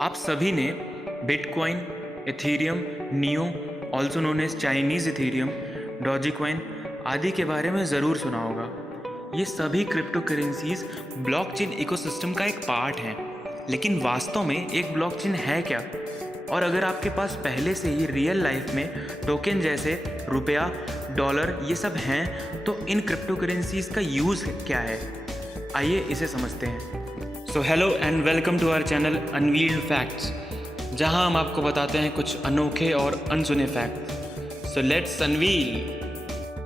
आप सभी ने Bitcoin, Ethereum, Neo also known as Chinese Ethereum, Dogecoin आदि के बारे में ज़रूर सुना होगा। ये सभी क्रिप्टो करेंसीज ब्लॉकचेन इकोसिस्टम का एक पार्ट हैं। लेकिन वास्तव में एक ब्लॉकचेन है क्या? और अगर आपके पास पहले से ही रियल लाइफ में टोकन जैसे रुपया, डॉलर ये सब हैं, तो इन क्रिप्टो करेंसीज का यूज़ क्या है? आइए इसे समझते हैं। So hello and welcome to our channel unveiled facts, जहां हम आपको बताते हैं कुछ अनोखे और अनसुने फैक्ट। So let's unveil.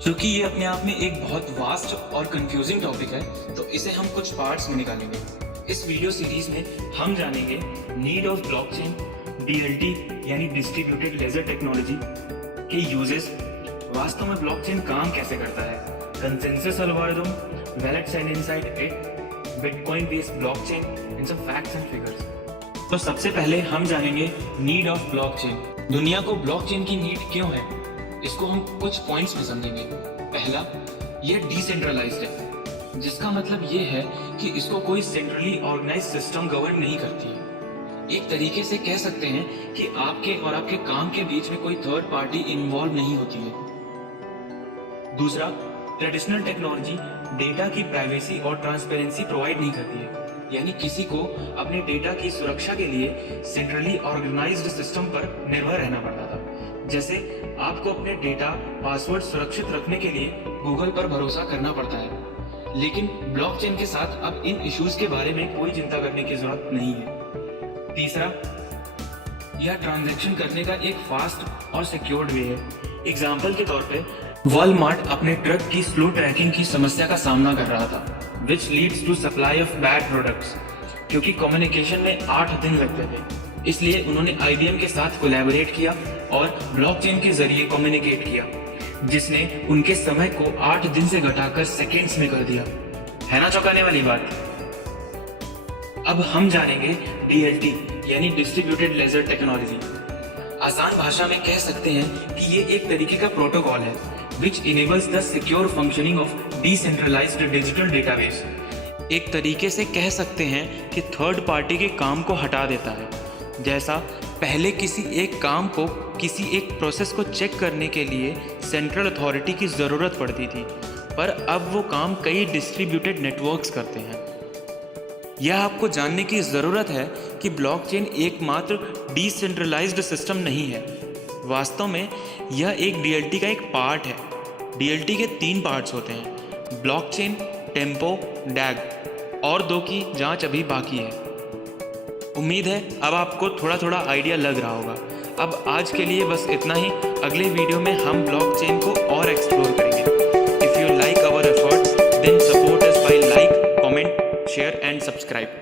क्योंकि ये अपने आप में एक बहुत वास्ट और कंफ्यूजिंग टॉपिक है, तो इसे हम कुछ पार्ट्स में निकालेंगे। इस वीडियो सीरीज में हम जानेंगे नीड ऑफ ब्लॉकचेन, DLT यानी डिस्ट्रीब्यूटेड लेजर टेक्नोलॉजी के यूजेस, वास्तव में ब्लॉकचेन काम कैसे करता है, consensus algorithm, valid sign inside it, bitcoin based blockchain and some facts and figures. तो सबसे पहले हम जानेंगे नीड ऑफ ब्लॉकचेन। दुनिया को ब्लॉकचेन की नीड क्यों है, इसको हम कुछ पॉइंट्स में समझेंगे। पहला, यह डिसेंट्रलाइज्ड है, जिसका मतलब यह है कि इसको कोई सेंट्रली ऑर्गेनाइज सिस्टम गवर्न नहीं करती है। एक तरीके से कह सकते हैं कि आपके और आपके काम के बीच में कोई थर्ड पार्टी इन्वॉल्व नहीं होती है। दूसरा, ट्रेडिशनल टेक्नोलॉजी डेटा की प्राइवेसी और ट्रांसपेरेंसी प्रोवाइड नहीं करती है, यानी किसी को अपने डेटा की सुरक्षा के लिए सेंट्रली ऑर्गेनाइज्ड सिस्टम पर निर्भर रहना पड़ता था। जैसे आपको अपने डेटा पासवर्ड सुरक्षित रखने के लिए गूगल पर भरोसा करना पड़ता है, लेकिन ब्लॉकचेन के साथ अब इन इश्यूज के बारे में कोई चिंता करने की जरूरत नहीं है। तीसरा, यह ट्रांजैक्शन करने का एक फास्ट और सिक्योर्ड वे है। एग्जाम्पल के तौर पे वॉलमार्ट अपने ट्रक की स्लो ट्रैकिंग की समस्या का सामना कर रहा था, which leads to supply of bad products, क्योंकि कम्युनिकेशन में 8 दिन लगते थे। इसलिए उन्होंने IBM के साथ कोलैबोरेट किया और ब्लॉकचेन के जरिए कम्युनिकेट किया, जिसने उनके समय को 8 दिन से घटाकर सेकेंड्स में कर दिया। है ना चौंकाने वाली बात? अब हम जानेंगे DLT यानी डिस्ट्रीब्यूटेड लेजर टेक्नोलॉजी। आसान भाषा में कह सकते हैं कि ये एक तरीके का प्रोटोकॉल है which enables the secure functioning of decentralized digital database। एक तरीके से कह सकते हैं कि थर्ड पार्टी के काम को हटा देता है। जैसा पहले किसी एक काम को, किसी एक प्रोसेस को चेक करने के लिए सेंट्रल अथॉरिटी की ज़रूरत पड़ती थी, पर अब वो काम कई डिस्ट्रीब्यूटेड नेटवर्क्स करते हैं। यह आपको जानने की ज़रूरत है कि ब्लॉकचेन एकमात्र डिसेंट्रलाइज्ड सिस्टम नहीं है। वास्तव में यह एक DLT का एक पार्ट है। DLT के 3 पार्ट्स होते हैं, ब्लॉकचेन, टेम्पो, डैग, और 2 की जांच अभी बाकी है। उम्मीद है अब आपको थोड़ा थोड़ा आइडिया लग रहा होगा। अब आज के लिए बस इतना ही। अगले वीडियो में हम ब्लॉकचेन को और एक्सप्लोर करेंगे। If you like our effort then support us by like, comment, share and subscribe.